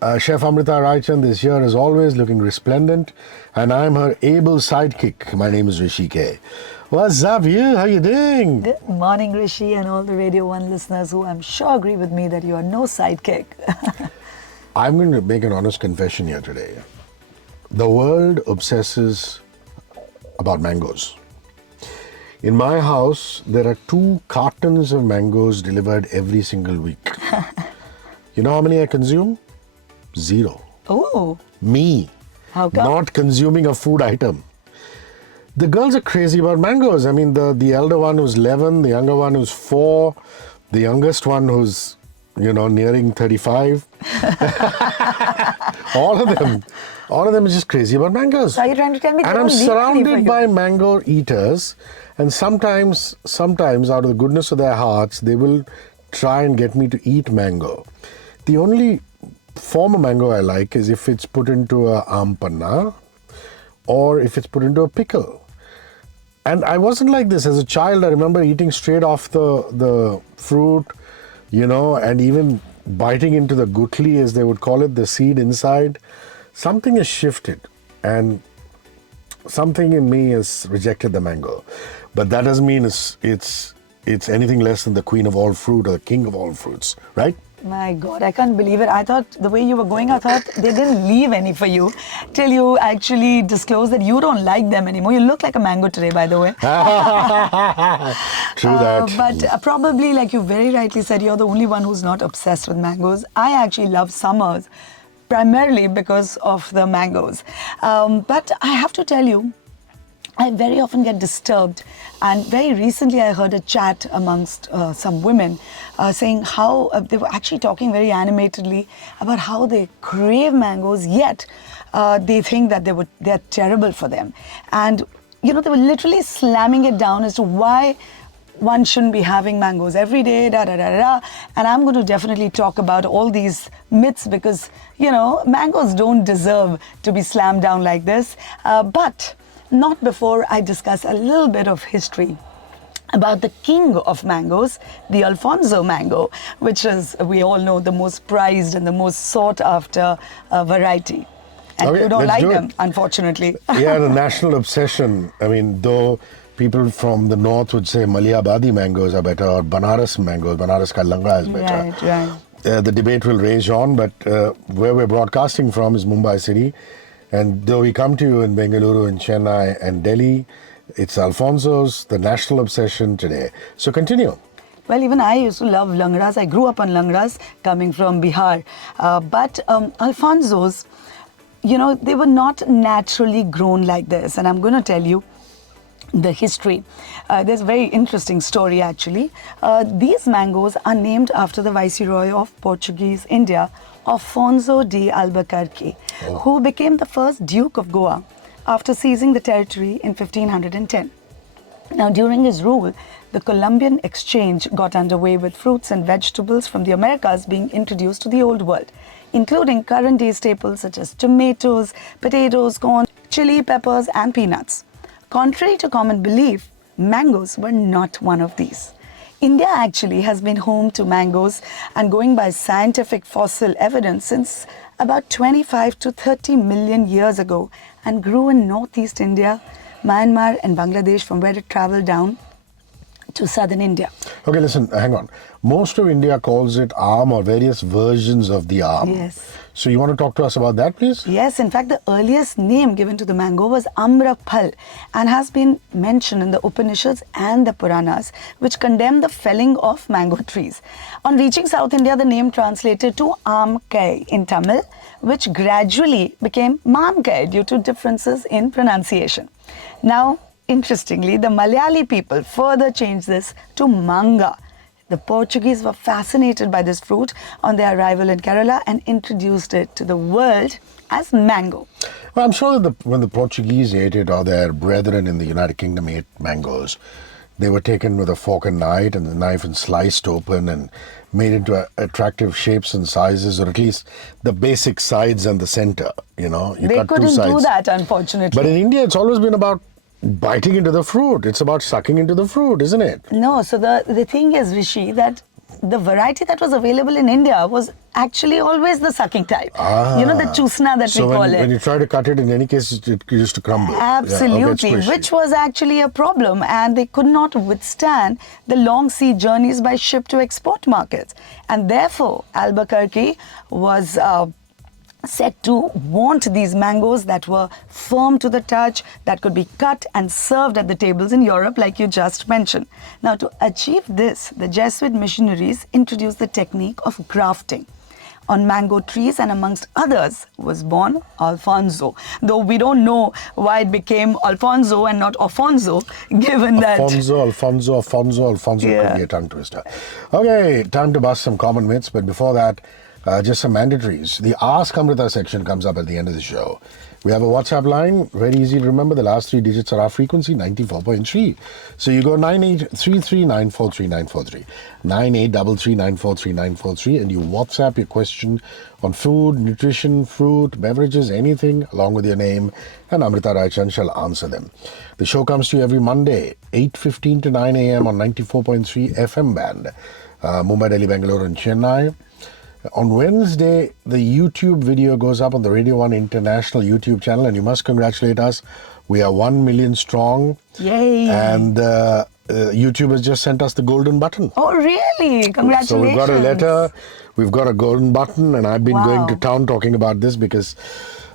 Chef Amrita Raichand is here as always, looking resplendent, and I'm her able sidekick. My name is Hrishi K. What's up, you? How you doing? Good morning, Hrishi, and all the Radio 1 listeners who I'm sure agree with me that you are no sidekick. I'm going to make an honest confession here today. The world obsesses about mangoes. In my house, there are 2 cartons of mangoes delivered every single week. You know how many I consume? 0. Oh. Me. How come? Not consuming a food item. The girls are crazy about mangoes. I mean, the elder one who's 11, the younger one who's 4, the youngest one who's, nearing 35. All of them are just crazy about mangoes. So are you trying to tell me? And I'm surrounded by mango eaters, and sometimes out of the goodness of their hearts, they will try and get me to eat mango. The only form of mango I like is if it's put into a aam panna or if it's put into a pickle. And I wasn't like this as a child. I remember eating straight off the fruit, and even biting into the gutli, as they would call it, the seed inside. Something has shifted, and something in me has rejected the mango. But that doesn't mean it's anything less than the queen of all fruit or the king of all fruits, right? My God, I can't believe it. I thought the way you were going, I thought they didn't leave any for you till you actually disclosed that you don't like them anymore. You look like a mango today, by the way. True that. But probably, like you very rightly said, you're the only one who's not obsessed with mangoes. I actually love summers, primarily because of the mangoes. But I have to tell you, I very often get disturbed, and very recently I heard a chat amongst some women saying how they were actually talking very animatedly about how they crave mangoes, yet they think that they're terrible for them. And they were literally slamming it down as to why one shouldn't be having mangoes every day, And I'm going to definitely talk about all these myths because, mangoes don't deserve to be slammed down like this. But not before I discuss a little bit of history about the king of mangoes, the Alfonso mango, which is, we all know, the most prized and the most sought after variety. And Okay, you don't let's like do them, it. unfortunately. Yeah, the national obsession. I mean, though people from the north would say Maliabadi mangoes are better or Banaras mangoes, Banaras ka langra is better. Right. The debate will rage on, but where we're broadcasting from is Mumbai city. And though we come to you in Bengaluru, in Chennai and Delhi, it's Alfonso's, the national obsession today. So continue. Well, even I used to love langras. I grew up on langras coming from Bihar. But Alfonso's, they were not naturally grown like this. And I'm going to tell you the history. There's a very interesting story, actually. These mangoes are named after the Viceroy of Portuguese India, Alfonso de Albuquerque, who became the first Duke of Goa after seizing the territory in 1510. Now, during his rule, the Columbian exchange got underway with fruits and vegetables from the Americas being introduced to the Old World, including current-day staples such as tomatoes, potatoes, corn, chili, peppers, and peanuts. Contrary to common belief, mangoes were not one of these. India actually has been home to mangoes and going by scientific fossil evidence since about 25 to 30 million years ago and grew in northeast India, Myanmar and Bangladesh, from where it traveled down to southern India. Okay, listen, hang on. Most of India calls it aam or various versions of the aam. Yes. So you want to talk to us about that, please? Yes, in fact, the earliest name given to the mango was Amraphal and has been mentioned in the Upanishads and the Puranas, which condemn the felling of mango trees. On reaching South India, the name translated to Amkai in Tamil, which gradually became Mamkai due to differences in pronunciation. Now, interestingly, the Malayali people further changed this to manga. The Portuguese were fascinated by this fruit on their arrival in Kerala and introduced it to the world as mango. Well, I'm sure that when the Portuguese ate it or their brethren in the United Kingdom ate mangoes, they were taken with a fork and knife and sliced open and made into attractive shapes and sizes, or at least the basic sides and the center, You they cut couldn't two sides. do that, unfortunately. But in India, it's always been about biting into the fruit. It's about sucking into the fruit, isn't it? No, so the thing is, Rishi, that the variety that was available in India was actually always the sucking type. You know, the chusna that we call it. When you try to cut it, in any case, it used to crumble. Absolutely, which was actually a problem, and they could not withstand the long sea journeys by ship to export markets. And therefore, Albuquerque was said to want these mangoes that were firm to the touch, that could be cut and served at the tables in Europe, like you just mentioned. Now, to achieve this, the Jesuit missionaries introduced the technique of grafting on mango trees, and amongst others was born Alfonso. Though we don't know why it became Alfonso and not Alfonso, given that... Alfonso could be a tongue twister. Okay, time to bust some common myths, but before that, just some mandatories. The Ask Amrita section comes up at the end of the show. We have a WhatsApp line, very easy to remember. The last 3 digits are our frequency, 94.3. So you go 9833943943, 9833943943, and you WhatsApp your question on food, nutrition, fruit, beverages, anything, along with your name, and Amrita Raichand shall answer them. The show comes to you every Monday, 8:15 to 9 a.m. on 94.3 FM band, Mumbai, Delhi, Bangalore, and Chennai. On Wednesday, the YouTube video goes up on the Radio 1 International YouTube channel, and you must congratulate us. We are 1 million strong. Yay! And YouTube has just sent us the golden button. Oh, really? Congratulations. So we've got a letter, we've got a golden button, and I've been going to town talking about this because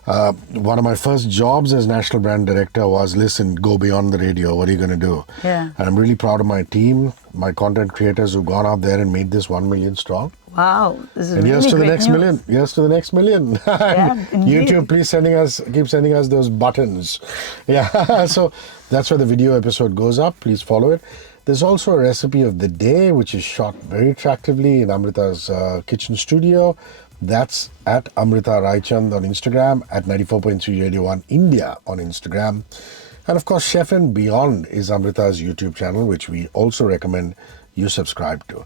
one of my first jobs as National Brand Director was, listen, go beyond the radio. What are you going to do? Yeah. And I'm really proud of my team, my content creators who've gone out there and made this 1 million strong. Wow, this is and really here's to the great next news. million. Here's to the next million. Yeah, indeed. YouTube, please keep sending us those buttons. Yeah, so that's where the video episode goes up. Please follow it. There's also a recipe of the day, which is shot very attractively in Amrita's kitchen studio. That's at Amrita Raichand on Instagram, at 94.3 Radio 1 India on Instagram. And of course, Chef and Beyond is Amrita's YouTube channel, which we also recommend you subscribe to.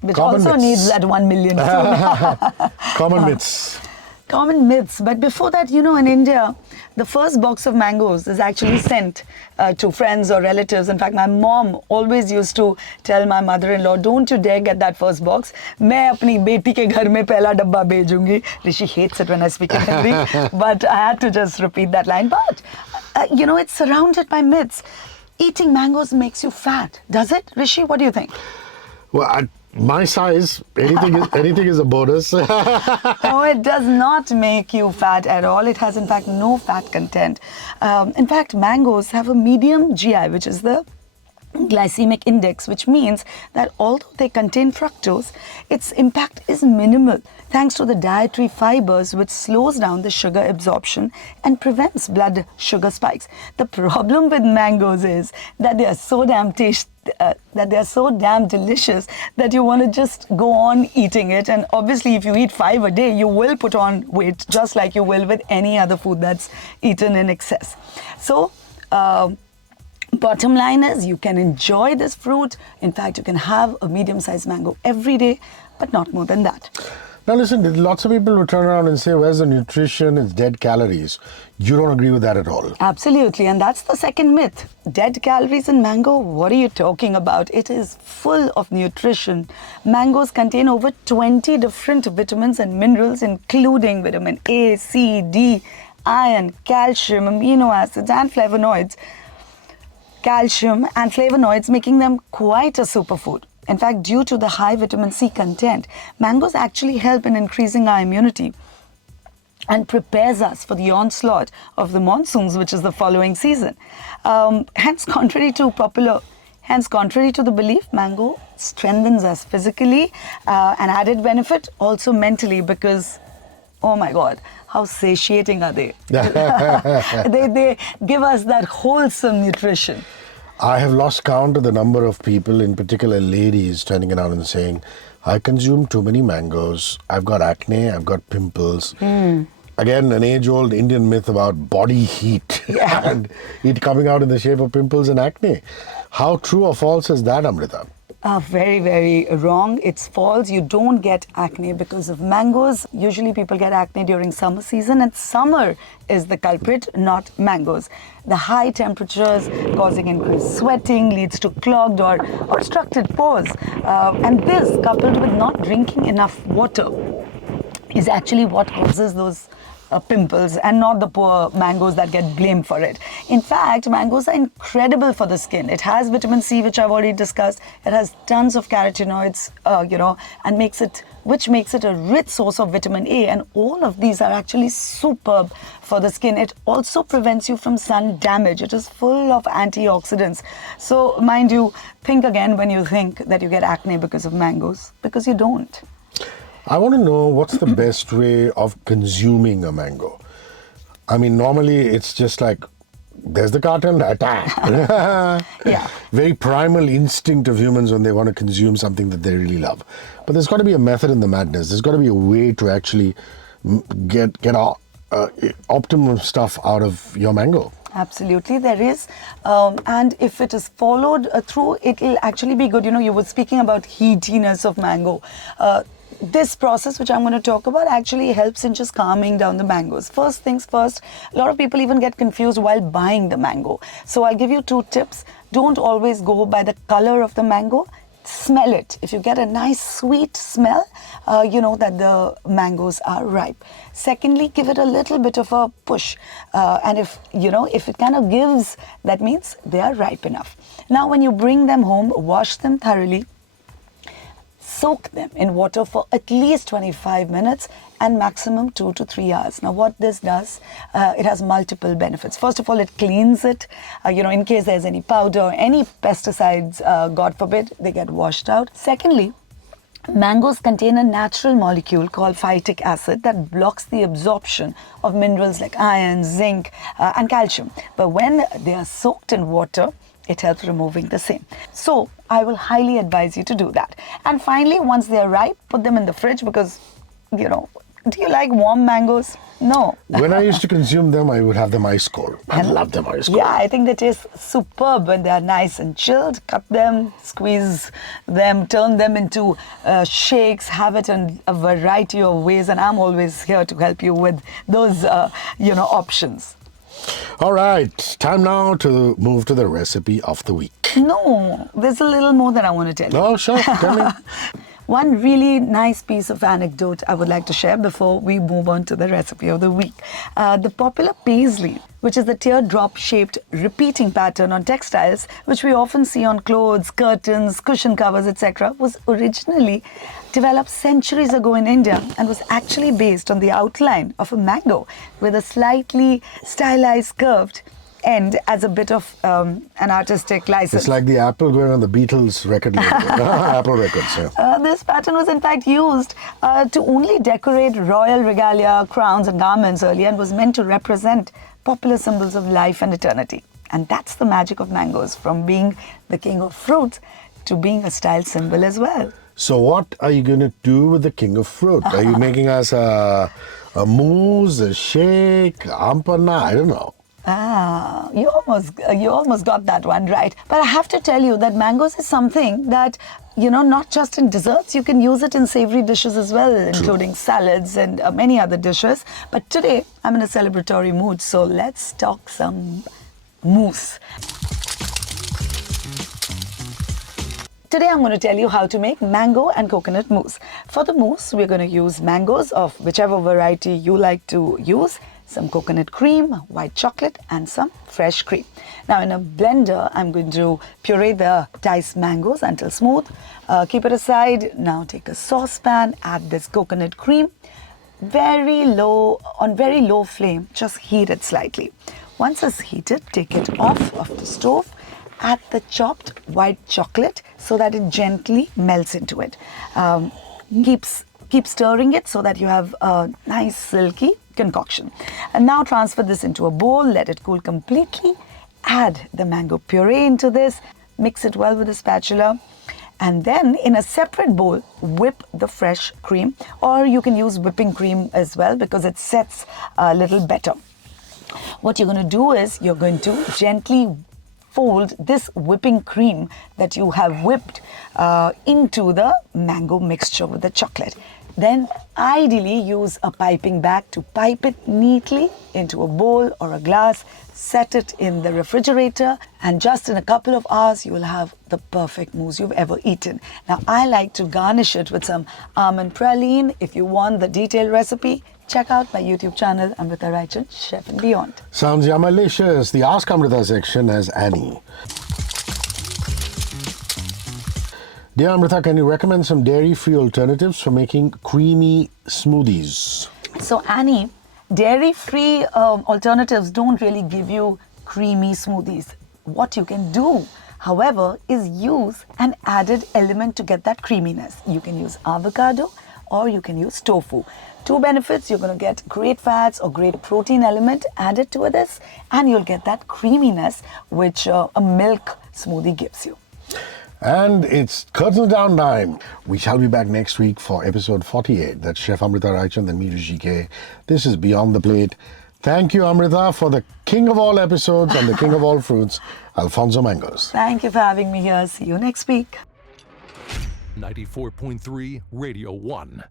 Which Common also myths. needs that 1 million soon. Common myths. Common myths. But before that, you know, in India, the first box of mangoes is actually sent to friends or relatives. In fact, my mom always used to tell my mother-in-law, don't you dare get that first box. मैं अपनी बेटी के घर में पहला डब्बा भेजूंगी. Rishi hates it when I speak in Hindi, but I had to just repeat that line. But, you know, it's surrounded by myths. Eating mangoes makes you fat. Does it? Rishi, what do you think? Well, my size, anything is a bonus. No, it does not make you fat at all. It has, in fact, no fat content. In fact, mangoes have a medium GI, which is the glycemic index, which means that although they contain fructose, its impact is minimal thanks to the dietary fibers, which slows down the sugar absorption and prevents blood sugar spikes. The problem with mangoes is that they are so damn delicious that you want to just go on eating it. And obviously, if you eat 5 a day, you will put on weight, just like you will with any other food that's eaten in excess. So, bottom line is, you can enjoy this fruit. In fact, you can have a medium-sized mango every day, but not more than that. Now listen, lots of people will turn around and say, where's the nutrition? It's dead calories. You don't agree with that at all. Absolutely, and that's the second myth. Dead calories in mango? What are you talking about? It is full of nutrition. Mangoes contain over 20 different vitamins and minerals, including vitamin A, C, D, iron, calcium, amino acids, and flavonoids. Calcium and flavonoids, making them quite a superfood. In fact, due to the high vitamin C content, mangoes actually help in increasing our immunity and prepares us for the onslaught of the monsoons, which is the following season. Hence, contrary to the belief, mango strengthens us physically, an added benefit also mentally, because, oh my God, how satiating are they? They give us that wholesome nutrition. I have lost count of the number of people, in particular ladies, turning around and saying, I consume too many mangoes, I've got acne, I've got pimples. Again, an age-old Indian myth about body heat and it coming out in the shape of pimples and acne. How true or false is that, Amrita? Very, very wrong. It's false. You don't get acne because of mangoes. Usually people get acne during summer season, and summer is the culprit, not mangoes. The high temperatures causing increased sweating leads to clogged or obstructed pores. And this, coupled with not drinking enough water, is actually what causes those pimples, and not the poor mangoes that get blamed for it. In fact, mangoes are incredible for the skin. It has vitamin C, which I've already discussed. It has tons of carotenoids, and which makes it a rich source of vitamin A. And all of these are actually superb for the skin. It also prevents you from sun damage. It is full of antioxidants. So mind you, think again when you think that you get acne because of mangoes, because you don't. I want to know what's the best way of consuming a mango. I mean, normally it's just like, there's the carton, attack. Yeah. Very primal instinct of humans when they want to consume something that they really love. But there's got to be a method in the madness. There's got to be a way to actually get optimum stuff out of your mango. Absolutely, there is. And if it is followed through, it will actually be good. You were speaking about heatiness of mango. This process, which I'm going to talk about, actually helps in just calming down the mangoes. First things first, a lot of people even get confused while buying the mango. So I'll give you 2 tips. Don't always go by the color of the mango. Smell it. If you get a nice sweet smell, you know that the mangoes are ripe. Secondly, give it a little bit of a push. And if it kind of gives, that means they are ripe enough. Now, when you bring them home, wash them thoroughly. Soak them in water for at least 25 minutes and maximum 2 to 3 hours. Now, what this does, it has multiple benefits. First of all, it cleans it. In case there's any powder, any pesticides, God forbid, they get washed out. Secondly, mangoes contain a natural molecule called phytic acid that blocks the absorption of minerals like iron, zinc, and calcium. But when they are soaked in water, it helps removing the same. So I will highly advise you to do that. And finally, once they are ripe, put them in the fridge because, do you like warm mangoes? No. When I used to consume them, I would have them ice cold. I love them ice cold. Yeah, I think they taste superb when they are nice and chilled. Cut them, squeeze them, turn them into shakes, have it in a variety of ways. And I'm always here to help you with those, options. All right, time now to move to the recipe of the week. No, there's a little more that I want to tell you. Oh, sure, tell me. One really nice piece of anecdote I would like to share before we move on to the recipe of the week. The popular paisley, which is the teardrop-shaped repeating pattern on textiles, which we often see on clothes, curtains, cushion covers, etc., was originally developed centuries ago in India and was actually based on the outline of a mango with a slightly stylized curved end as a bit of an artistic license. It's like the apple going on the Beatles record label. Apple Records, yeah. This pattern was in fact used to only decorate royal regalia, crowns and garments earlier, and was meant to represent popular symbols of life and eternity. And that's the magic of mangoes, from being the king of fruits to being a style symbol as well. So what are you going to do with the king of fruit? Are you making us a mousse, a shake, ampana? I don't know. You almost got that one right. But I have to tell you that mangoes is something that, not just in desserts, you can use it in savory dishes as well, including salads and many other dishes. But today, I'm in a celebratory mood, so let's talk some mousse. Today I'm going to tell you how to make mango and coconut mousse. For the mousse, we're going to use mangoes of whichever variety you like to use, some coconut cream, white chocolate, and some fresh cream. Now in a blender, I'm going to puree the diced mangoes until smooth. Keep it aside. Now take a saucepan, add this coconut cream. On very low flame, just heat it slightly. Once it's heated, take it off of the stove. Add the chopped white chocolate so that it gently melts into it. Keep stirring it so that you have a nice silky concoction. And now transfer this into a bowl, let it cool completely. Add the mango puree into this, mix it well with a spatula. And then in a separate bowl, whip the fresh cream, or you can use whipping cream as well because it sets a little better. What you're going to do is you're going to gently fold this whipping cream that you have whipped into the mango mixture with the chocolate. Then ideally use a piping bag to pipe it neatly into a bowl or a glass, set it in the refrigerator, and just in a couple of hours you will have the perfect mousse you've ever eaten. Now I like to garnish it with some almond praline. If you want the detailed recipe, check out my YouTube channel, Amrita Raichand, Chef and Beyond. Sounds yummalicious. The Ask Amrita section has Annie. Dear Amrita, can you recommend some dairy-free alternatives for making creamy smoothies? So Annie, dairy-free alternatives don't really give you creamy smoothies. What you can do, however, is use an added element to get that creaminess. You can use avocado or you can use tofu. Two benefits: you're going to get great fats or great protein element added to this, and you'll get that creaminess which a milk smoothie gives you. And it's curtain down time. We shall be back next week for episode 48. That's Chef Amrita Raichand and me, Hrishi K. This is Beyond the Plate. Thank you, Amrita, for the king of all episodes and the king of all fruits, Alfonso Mangoes. Thank you for having me here. See you next week. 94.3 Radio 1.